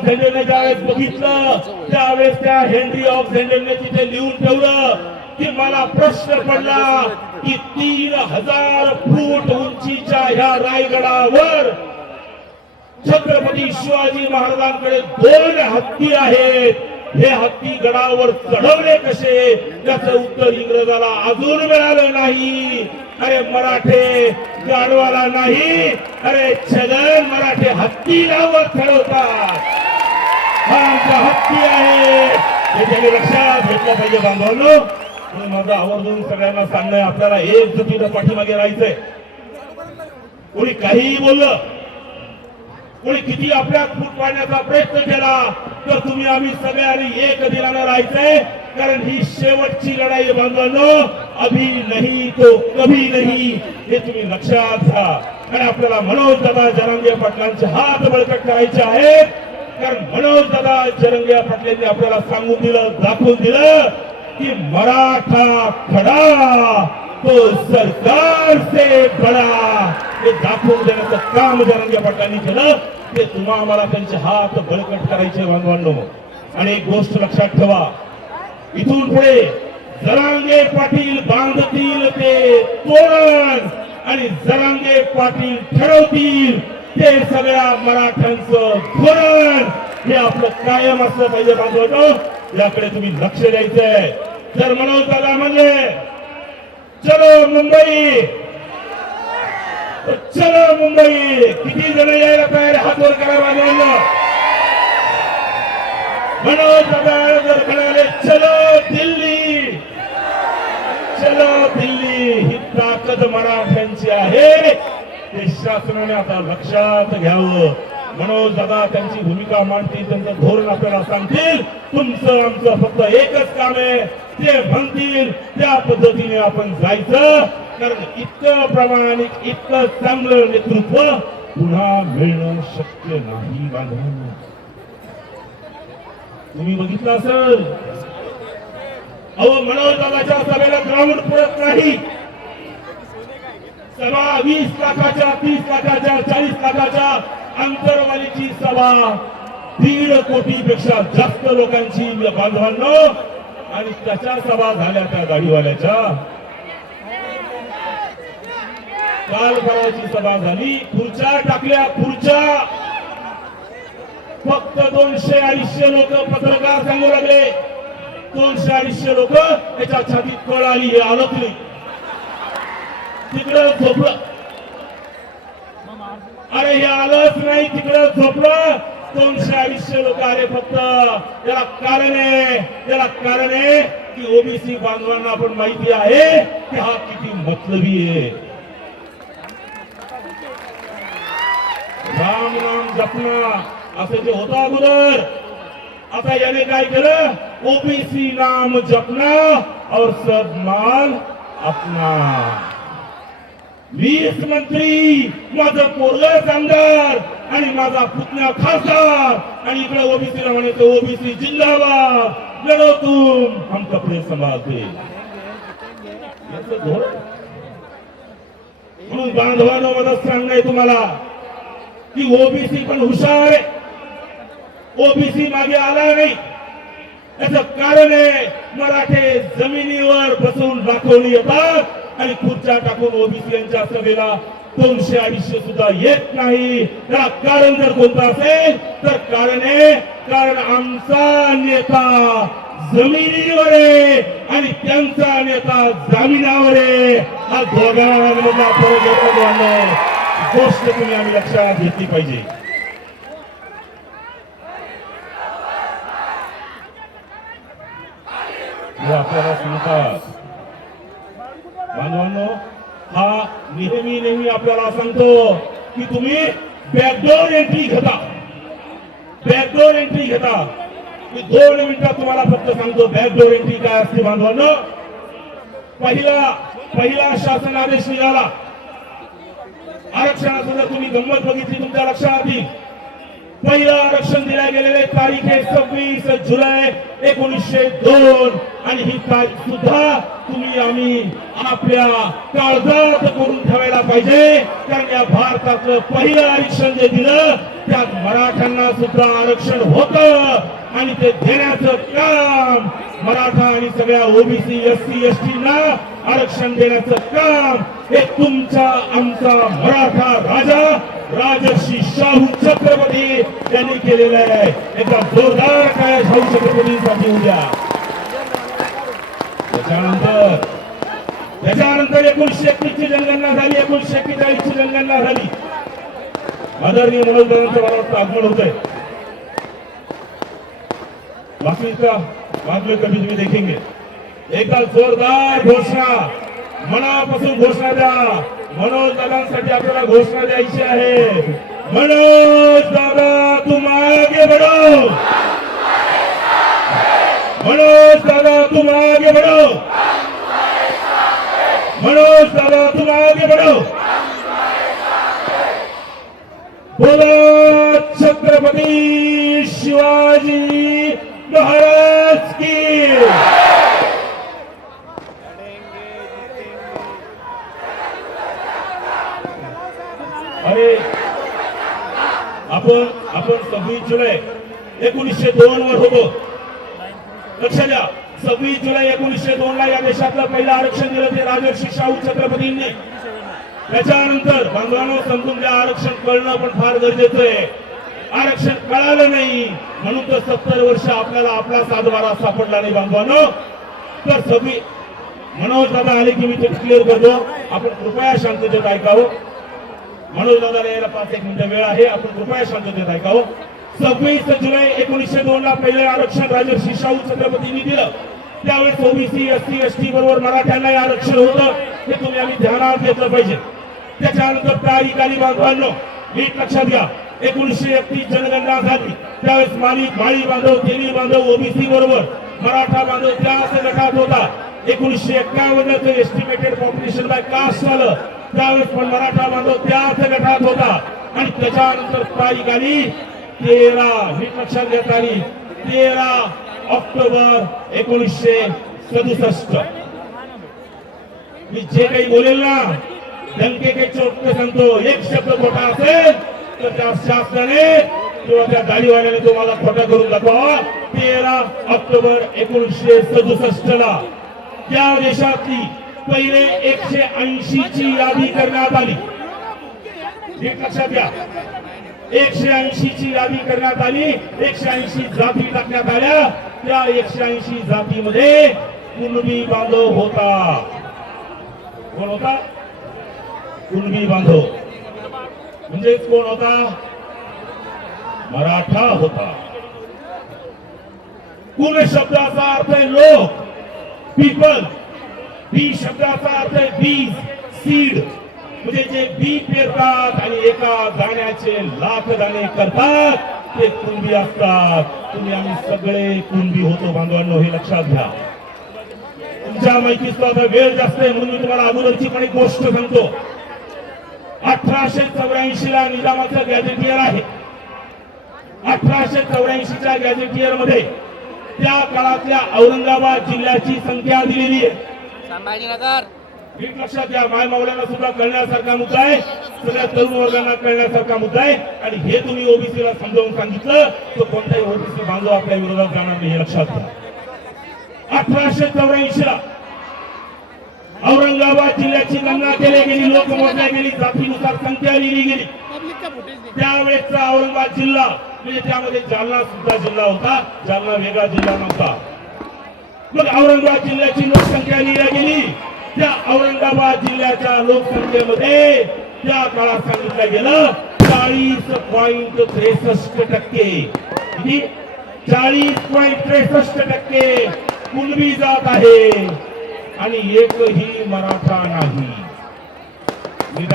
Of झेंडेने ज्यावेळेस बघितलं त्यावेळेस त्या हेनरी ऑफ झेंडेने तिथे लिहून ठेवलं की मला प्रश्न पडला की तीन हजार फूट उंचीच्या ह्या रायगडावर छत्रपती शिवाजी महाराजांकडे दोन हत्ती आहेत. हे हत्ती गडावर चढवले कसे? त्याच उत्तर इंग्रजाला अजून मिळालं नाही. अरे मराठे गाडवाला नाही. अरे छगन मराठे हत्ती नावर ठरवतात हा आमचा हत्ती आहे. हे त्यांनी लक्षात घेतलं पाहिजे बांधवांनो. म्हणून माझं आवर्जून सगळ्यांना सांगणं आपल्याला एक जुटीनं पाठीमागे राहायचंय. कोणी काहीही बोललं कोणी किती आपल्या फूट पाडण्याचा प्रयत्न केला तर तुम्ही आम्ही सगळ्यांनी एक दिलानं राहायचंय. कारण ही शेवटची लढाई बांधवांनो. अभी नाही तो कभी नाही. हे तुम्ही लक्षात घ्या. आणि आपल्याला मनोज दादा जरांगे पाटलांचे हात बळकट करायचे आहेत. कारण मनोज दादा जरंगे पाटलांनी आपल्याला सांगून दिलं दाखवून दिलं की मराठा खडा तो सरकार से बडा. हे दाखवून देण्याचं काम जरंगे पाटलांनी केलं. ते तुम्हा आम्हाला त्यांचे हात बळकट करायचे बांधवांनो. आणि एक गोष्ट लक्षात ठेवा. इथून पुढे जरांगे पाटील बांधतील ते तोरण आणि जरांगे पाटील ठरवतील. ते सगळ्या मराठ्यांचं धोरण हे आपलं कायम असलं पाहिजे बांधवांनो याकडे तुम्ही लक्ष द्यायचंय. जर मनोज दादा म्हणजे चलो मुंबई. चलो मुंबई. किती जण यायला तयार हात वर करा बांधवांनो मनोज दादा जर म्हणाले चलो दिल्ली. चलो दिल्ली. ही ताकद मराठ्यांची आहे. ते शासनाने आता लक्षात घ्यावं. मनोज दादा त्यांची भूमिका मांडतील त्यांचं धोरण आपल्याला सांगतील. तुमचं आमचं फक्त एकच काम आहे ते म्हणतील त्या पद्धतीने आपण जायचं. कारण इतकं प्रामाणिक इतकं चांगलं नेतृत्व पुन्हा मिळणं शक्य नाही बांधवांना तुम्ही बघितलं असेल? अहो मनोज दादाच्या सभेला ग्राउंड पुरत नाही. सभा वीस लाखाच्या तीस लाखाच्या चाळीस लाखाच्या अंतरवालीची सभा. दीड कोटीपेक्षा जास्त लोकांची बांधवांनो आणि त्याच्या सभा झाल्या त्या गाडीवाल्याच्या. काल परवाची सभा झाली. खुर्च्या टाकल्या खुर्च्या. फक्त दोनशे अडीचशे लोक पत्रकार सांगू लागले. दोनशे अडीचशे लोक त्याच्या छातीत कळ आली हे तिकडं झोपलं. अरे हे आलंच नाही तिकडं झोपलं. दोनशे अडीचशे लोक आले फक्त? याला कारण आहे त्याला कारण आहे की ओबीसी बांधवांना आपण माहिती आहे की हा किती मतलबी आहे. राम राम जपना. असं जे होतं अगोदर आता याने काय केलं? ओबीसी नाम जपना और सब माल अपना. वीस मंत्री माझं पोरग आमदार आणि माझा पुतण्या खासदार. आणि इकडे ओबीसीला म्हणायचं ओबीसी जिंदाबाद. लढवतून तुम हम कपडे संभाळते म्हणून बांधवानं मला सांगाय तुम्हाला की ओबीसी पण हुशार आहे. ओबीसी मागे आला नाही. त्याच कारण आहे मराठे जमिनीवर बसून दाखवली येतात आणि खुर्च्या टाकून ओबीसी यांच्या सभेला दोनशे आयुष्य सुद्धा येत नाही. त्याला कारण जर कोणतं असेल तर कारण आहे कारण आमचा नेता जमिनीवर आहे आणि त्यांचा नेता जामिनावर. आहे हा दोघांमधला फरक गोष्ट तुम्ही आम्ही लक्षात घेतली पाहिजे. आपल्याला सांगतात बांधवांनो हा नेहमी नेहमी आपल्याला सांगतो की तुम्ही बॅकडोर एंट्री घेता. बॅकडोर एंट्री घेता. मी दोन मिनिटात तुम्हाला फक्त सांगतो बॅकडोर एंट्री काय असते बांधवांनो पहिला पहिला शासन आदेश निघाला. आरक्षणाचं जर तुम्ही गंमत बघितली तुमच्या लक्षात येईल. पहिलं आरक्षण दिल्या गेलेले तारीख आहे सव्वीस जुलै एकोणीसशे दोन. आणि ही तारीख सुद्धा तुम्ही आम्ही आपल्या काळजात करून ठेवायला पाहिजे. कारण या भारताचं पहिलं आरक्षण जे दिलं त्यात मराठ्यांना सुद्धा आरक्षण होत. आणि ते देण्याचं काम मराठा आणि सगळ्या ओबीसी एस सी एस टीना आरक्षण देण्याचं काम हे तुमचा आमचा मराठा राजा राजर्षी शाहू छत्रपती त्यांनी केलेलं आहे. एकदा जोरदार काय शाहू छत्रपतींसाठी उद्या. त्याच्यानंतर त्याच्यानंतर एकोणीशे एकवीस ची जनगणना झाली. एकोणीशे एक्केचाळीस ची जनगणना झाली. आदरणीय मनोज मला वाटतं आगमन होत आहे बाकी का? बाद में कभी तुम्ही देखेंगे. एकदा जोरदार घोषणा. मनापासून घोषणा द्या. मनोज दादांसाठी आपल्याला घोषणा द्यायची आहे. मनोज दादा तू मागे बडो मनोज दादा तू मागे बडो मनोज दादा तू मागे बडो बोला छत्रपती शिवाजी महाराज की अरे आपण आपण सव्वीस जुलै एकोणीसशे दोन वर होतो. लक्ष द्या. सव्वीस जुलै एकोणीसशे दोन ला या देशातलं पहिलं आरक्षण दिलं ते राजर्षी शाहू छत्रपतींनी त्याच्यानंतर बांधवांनो समजून द्या आरक्षण कळणं पण फार गरजेचं आहे. आरक्षण कळालं नाही म्हणून तर सत्तर वर्ष आपल्याला आपला सातबारा सापडला नाही बांधवानो तर सगळी मनोज दादा आले की मी ते क्लिअर करतो. आपण कृपया शांततेत ऐकावं. म्हणून दादाला यायला पाच एक मिनिटं वेळ आहे. आपण कृपया शांततेत ऐकावं हो? सव्वीस जुलै एकोणीसशे दोन ला पहिले आरक्षण राजर्षी शाहू छत्रपतींनी दिलं. त्यावेळेस OBC S ST S T बरोबर मराठ्यांनाही आरक्षण होतं. हे तुम्ही आम्ही ध्यानात घेतलं पाहिजे. त्याच्यानंतर तारीखाली बांधवांनो. नीट लक्षात घ्या. एकोणीसशे एकतीस जनगणना झाली. त्यावेळेस माली माळी बांधव तेली बांधव ओबीसी बरोबर मराठा बांधव त्या गटात होता. एकोणीसशे एक्कावन्न एस्टिमेटेड पॉप्युलेशन बाय कास्ट झालं. त्यावेळेस पण मराठा बांधव त्याच गटात होता. आणि त्याच्यानंतर तारीख आली तेरा नीट लक्षात घ्या तारीख तेरा ऑक्टोबर एकोणीसशे सदुसष्ट. मी जे काही बोलेल ना धनके काही चोट सांगतो. एक शब्द खोटा असेल तर त्या शासनाने किंवा त्या गाडीवाल्याने तुम्हाला खोटा करून दाखवा. तेरा ऑक्टोबर एकोणीसशे सदुसष्ट ला त्या देशातली पहिले एकशे ऐंशी ची यादी करण्यात आली. नीट लक्षात घ्या एकशे ऐंशी ची यादी करण्यात आली. एकशे ऐंशी जाती टाकण्यात आल्या. त्या एकशे ऐंशी जातीमध्ये कुणबी बांधव होता. कोण होता? कुणबी बांधव. म्हणजे कोण होता? मराठा होता. कुण शब्दाचा अर्थ लोक पीपल. बी शब्दाचा अर्थ बीज सीड. म्हणजे जे बी पेरतात आणि एका दाण्याचे लाख दाणे करतात ते कुणबी असतात. तुम्ही आम्ही सगळे कुणबी होतो बांधवांनो हे लक्षात घ्या. तुमच्या माहितीचा आता वेळ जास्त आहे म्हणून मी तुम्हाला अगोदरची पण एक गोष्ट सांगतो. अठराशे चौऱ्याऐंशी ला निजामाचं गॅजेटियर आहे. अठराशे चौऱ्याऐंशीच्या गॅजेटियरमध्ये त्या काळातल्या औरंगाबाद जिल्ह्याची संख्या दिलेली आहे. संभाजीनगर. नीट लक्षात घ्या माय मावळ्यांना सुद्धा कळण्यासारखा मुद्दा आहे. सगळ्या तरुण वर्गांना कळण्यासारखा मुद्दा आहे. आणि हे तुम्ही ओबीसीला समजावून सांगितलं तर कोणताही ओबीसी बांधव आपल्या विरोधात जाणार नाही हे लक्षात घ्या. अठराशे चौऱ्याऐंशी ला औरंगाबाद जिल्ह्याची गणना केली गेली लोक मोजल्या गेली जातीनुसार संख्या लिहिली गेली. त्यावेळेसचा औरंगाबाद जिल्हा म्हणजे त्यामध्ये जालना सुद्धा जिल्हा होता जालना वेगळा जिल्हा नव्हता. मग औरंगाबाद जिल्ह्याची लोकसंख्या लिहिल्या गेली. त्या औरंगाबाद जिल्ह्याच्या लोकसंख्येमध्ये त्या काळात सांगितलं गेलं चाळीस पॉईंट त्रेसष्ट टक्के. म्हणजे चाळीस पॉईंट त्रेसष्ट टक्के कुणबी जात आहे. आणि एकही मराठा नाही. नीट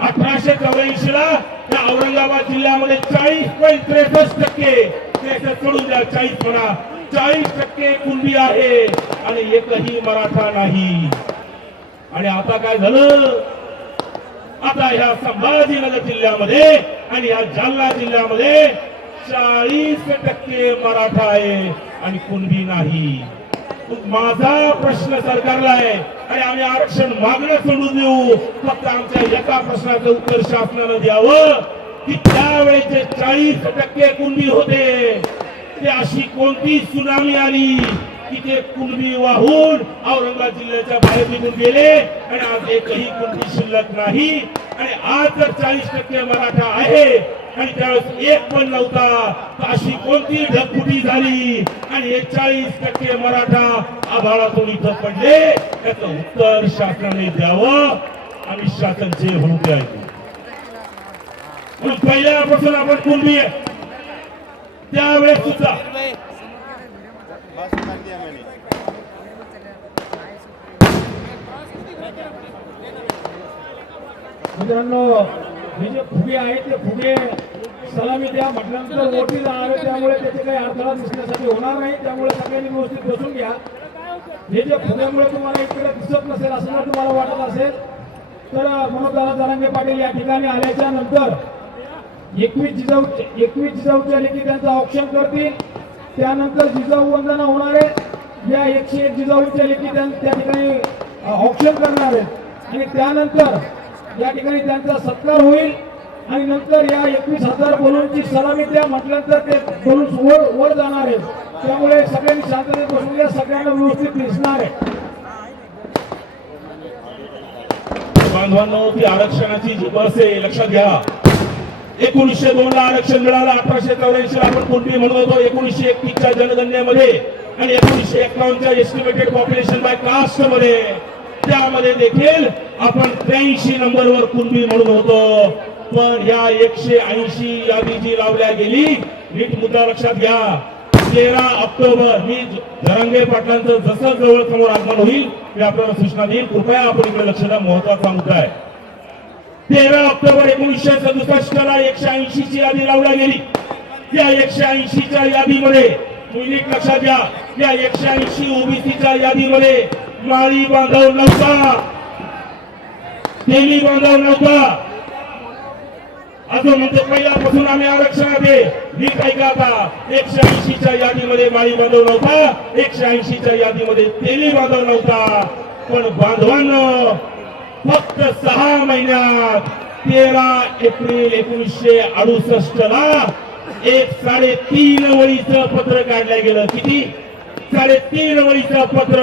अठराशे चौऱ्याऐंशी ला त्या औरंगाबाद जिल्ह्यामध्ये चाळीस पॉईंट त्रेसष्ट टक्के. त्रेसष्ट सोडून द्या चाळीस म्हणा. चाळीस टक्के कुणबी आहे आणि एकही मराठा नाही. आणि आता काय झालं? आता ह्या संभाजीनगर जिल्ह्यामध्ये आणि ह्या जालना जिल्ह्यामध्ये चाळीस टक्के मराठा आहे आणि कुणबी नाही. माझा प्रश्न सरकारला आहे आणि आम्ही आरक्षण मागणं सोडून देऊ. फक्त आमच्या एका प्रश्नाचं उत्तर शासनानं द्यावं की त्यावेळेचे चाळीस टक्के कुणबी होते. ते अशी कोणती सुनामी आली? की ते कुणबी वाहून औरंगाबाद जिल्ह्याच्या बाहेर निघून गेले. आणि आज एकही कुणबी शिल्लक नाही. आणि आज जर चाळीस टक्के मराठा आहे. आणि त्यावेळेस एक पण नव्हता. तर अशी कोणती ढगफुटी झाली? आणि हे चाळीस टक्के मराठा आभाळातून इथं पडले. त्याचं उत्तर शासनाने द्यावं. आणि शासन जे होऊ द्यायचे. पहिल्यापासून आपण कुणबी आहे त्यावेळेस सुद्धा. मित्रांनो हे जे फुगे आहेत ते फुगे सलामी द्या म्हटल्यानंतर मोठी जाणार आहे. त्यामुळे त्याचे काही अडथळा दिसण्यासाठी होणार नाही. त्यामुळे सगळ्यांनी व्यवस्थित बसून घ्या. हे जे फुग्यामुळे तुम्हाला इकडे दिसत नसेल असं जर तुम्हाला वाटत असेल तर मनोजदादा जरांगे पाटील या ठिकाणी आल्याच्यानंतर एकवीस जिजाऊ एकवीस जिजाऊच्या लेखी त्यांचं औक्षण करतील. त्यानंतर जिजाऊ वंदना होणार आहे. या एकशे एक जिजाऊच्या लेखी त्या ठिकाणी औक्षण करणार आहेत. आणि त्यानंतर या ठिकाणी त्यांचा सत्कार होईल. आणि नंतर या एकवीस हजार बलूनची सलामी त्या म्हटल्यानंतर ते बलून वर वर जाणार आहेत. त्यामुळे सगळ्यांनी शांततेत बसून घ्या सगळ्यांना व्यवस्थित दिसणार आहे. बांधवांनो ती आरक्षणाची जी बस आहे लक्षात घ्या. एकोणीसशे दोन ला आरक्षण मिळालं अठराशे चौऱ्याऐंशी आपण कुणबी म्हणत होतो? एकोणीसशे एकतीसच्या जनगणनेमध्ये आणि एकोणीसशे एकावन्नच्या एस्टिमेटेड पॉप्युलेशन बाय कास्टमध्ये. त्यामध्ये देखील आपण त्र्याऐंशी नंबरवर कुणबी म्हणून होतो. पण या एकशे ऐंशी यादी जी लावल्या गेली नीट मुद्दा लक्षात घ्या. तेरा ऑक्टोबर ही धरंगे पाटलांचं जसं जवळ समोर आगमन होईल मी आपल्याला सूचना देईल कृपया आपण इकडे लक्ष द्या महत्त्वाचा मुद्दा आहे. तेरा ऑक्टोबर एकोणीसशे सदुसष्ट ला एकशे ऐंशी ची यादी लावल्या गेली. या एकशे ऐंशीच्या यादीमध्ये तुम्ही लक्षात घ्या या एकशे ऐंशी ओबीसीच्या यादीमध्ये माळी बांधव नव्हता. देवी बांधव नव्हता. असं म्हणतो पहिल्यापासून आम्ही आरक्षणात आहे. नीट ऐका आता. एकशे ऐंशीच्या यादीमध्ये माळी बांधव नव्हता. एकशे ऐंशीच्या यादीमध्ये तेली बांधव नव्हता. पण बांधवांना फक्त सहा महिन्यात तेरा एप्रिल एकोणीसशे अडुसष्ट ला एक साडेतीन वळीचं पत्र काढलं गेलं. किती? साडेतीन वळीचं पत्र.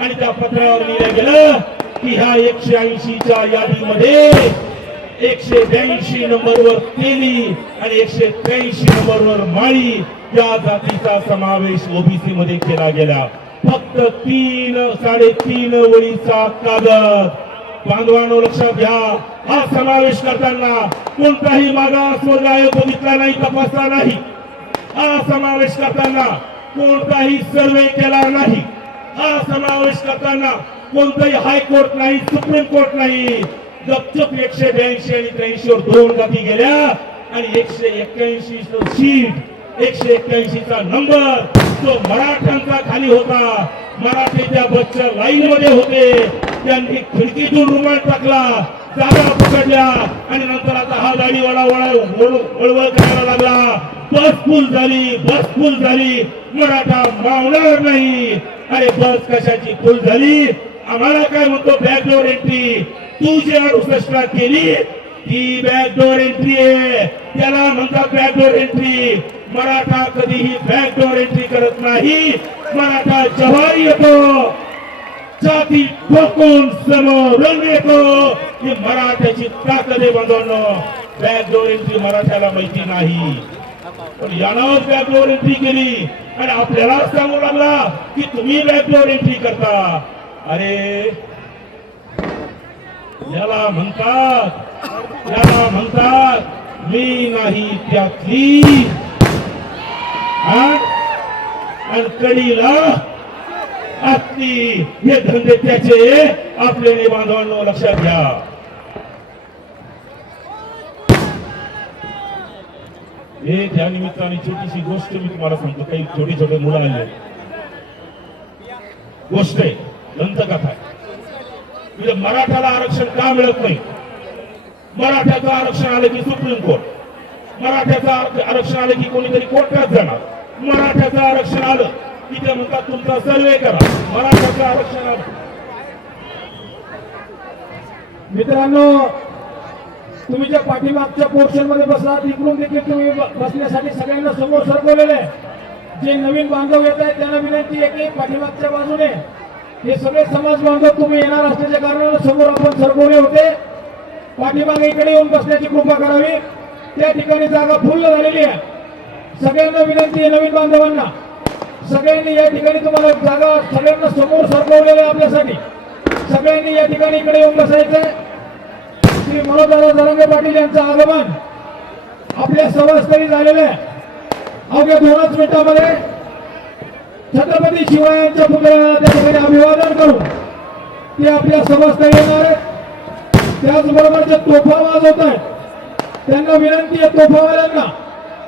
आणि त्या पत्रावर लिहिलं गेलं की ह्या एकशे ऐंशीच्या यादीमध्ये एकशे ब्याऐंशी नंबरवर तेली आणि एकशे त्र्याऐंशी नंबरवर माळी या जातीचा समावेश ओबीसी मध्ये केला गेला. फक्त तीन साडेतीन वळीचा कागद बांधवांनो लक्षात घ्या. हा समावेश करताना कोणताही मागासवर्ग आयोग बघितला नाही तपासला नाही. हा समावेश करताना कोणताही सर्वे केला नाही. हा समावेश करताना कोणताही हायकोर्ट नाही सुप्रीम कोर्ट नाही. गपचप एकशे ब्याऐंशी आणि त्र्याऐंशी वर दोन जाती गेल्या आणि एकशे एक्क्याऐंशी सीट एकशे एक्क्याऐंशी चा नंबर तो मराठ्यांचा खाली होता. मराठी त्या बसच्या लाईन मध्ये होते. त्यांनी खिडकीतून रुमाल टाकला जागा पकडल्या आणि नंतर आता हा गाडी वडा वडा वळवळ करायला लागला. बस फुल झाली बस फुल झाली. मराठा मावणार नाही. अरे बस कशाची फुल झाली? आम्हाला काय म्हणतो बॅकडोर एंट्री तू जी अडुसष्टला केली. ही बॅकडोर एंट्री आहे. त्याला म्हणतात बॅकडोर एंट्री मराठा कधीही बॅकडोर एंट्री करत नाही. मराठा जेव्हा येतो. जाती ठोकून समोरून येतो की मराठ्याची ताकद आहे बांधवांनो बॅकडोर एंट्री मराठ्याला माहिती नाही. पण यानं बॅकडोर एंट्री केली. आणि आपल्याला सांगू लागला की तुम्ही बॅकडोर एंट्री करता. अरे याला म्हणतात याला म्हणतात मी नाही त्यातली. आणि कडीला आतली हे धंदे त्याचे आपले बांधवांनो लक्षात घ्या. हे त्या निमित्ताने छोटीशी गोष्ट मी तुम्हाला सांगतो. काही छोटे छोटे मुलं आले. गोष्ट आहे दंतकथा आहे. म्हणजे मराठाला आरक्षण का मिळत नाही? मराठ्याचं आरक्षण आलं की सुप्रीम कोर्ट. मराठ्याचं आरक्षण आलं की कोणीतरी कोर्टात जाणार. मराठ्याचं आरक्षण आलं की म्हणतात तुमचा सर्वे करा. मराठ्याच्या आरक्षण मित्रांनो तुम्ही ज्या पाठीमागच्या पोर्शनमध्ये बसलात इकडून देखील तुम्ही बसण्यासाठी सगळ्यांना समोर सरकवलेलं आहे. जे नवीन बांधव येत आहेत त्यांना विनंती आहे की पाठीमागच्या बाजूने हे सगळे समाज बांधव तुम्ही येणार असल्याच्या कारणानं समोर आपण सरकवले होते. पाठीमागे इकडे येऊन बसण्याची कृपा करावी. त्या ठिकाणी जागा फुल्ल झालेली आहे. सगळ्यांना विनंती आहे नवीन बांधवांना. सगळ्यांनी या ठिकाणी तुम्हाला जागा सगळ्यांना समोर सरकवलेल्या आहे आपल्यासाठी. सगळ्यांनी या ठिकाणी इकडे येऊन बसायचंय. श्री मनोजदादा जरांगे पाटील यांचं आगमन आपल्या सभास्थळी झालेलं आहे. अवघ्या दोनच मिनिटामध्ये छत्रपती शिवरायांच्या पुतळ्याला त्या ठिकाणी अभिवादन करून ते आपल्या सभास्थळी येणार आहेत. त्याचबरोबर जे तोफा वाजवत आहेत त्यांना विनंती आहे तोफावाल्यांना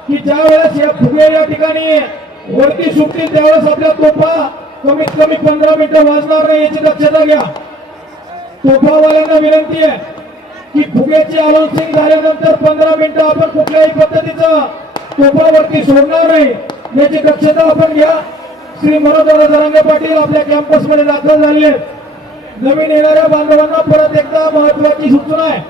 की ज्या वेळेस या फुगे या ठिकाणी वरती सुटतील त्यावेळेस आपल्या तोफा कमीत कमी पंधरा मिनिटं वाजणार नाही याची दक्षता घ्या. तोफावाल्यांना विनंती आहे की फुगेची अनाउन्सिंग झाल्यानंतर पंधरा मिनिटं आपण कुठल्याही पद्धतीचं तोफावरती सोडणार नाही. याची दक्षता आपण घ्या. श्री मनोज जरांगे पाटील आपल्या कॅम्पसमध्ये दाखल झाले आहेत. नवीन येणाऱ्या बांधवांना परत एकदा महत्वाची सूचना आहे.